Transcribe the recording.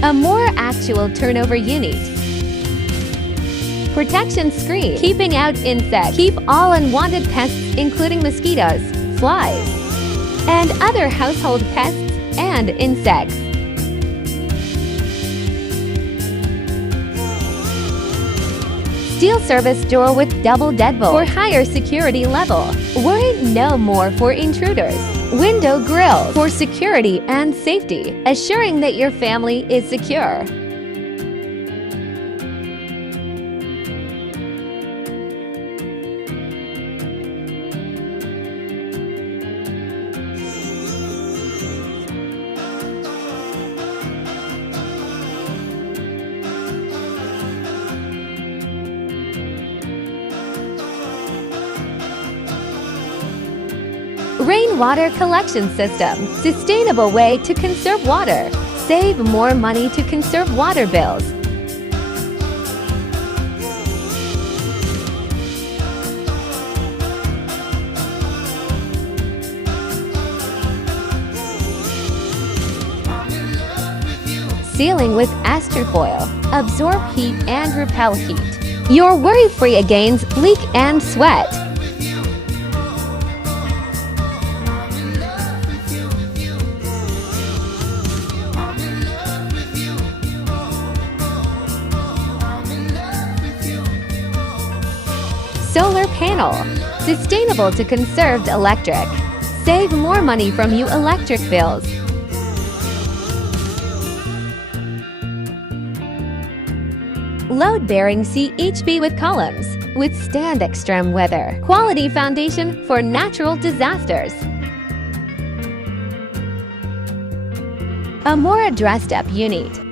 Amora Actual Turnover Unit. Protection screen, keeping out insects. Keep all unwanted pests including mosquitoes, flies, and other household pests and insects. Steel service door with double deadbolt for higher security level. Worry no more for intruders. Window grill for security and safety, assuring that your family is secure. Rainwater collection system, sustainable way to conserve water. Save more money to conserve water bills. Sealing with astrofoil, absorb heat and repel heat. You're worry-free against leak and sweat. Solar panel, sustainable to conserved electric. Save more money from your electric bills. Load-bearing CHP with columns, withstand extreme weather. Quality foundation for natural disasters. Amora dressed up unit.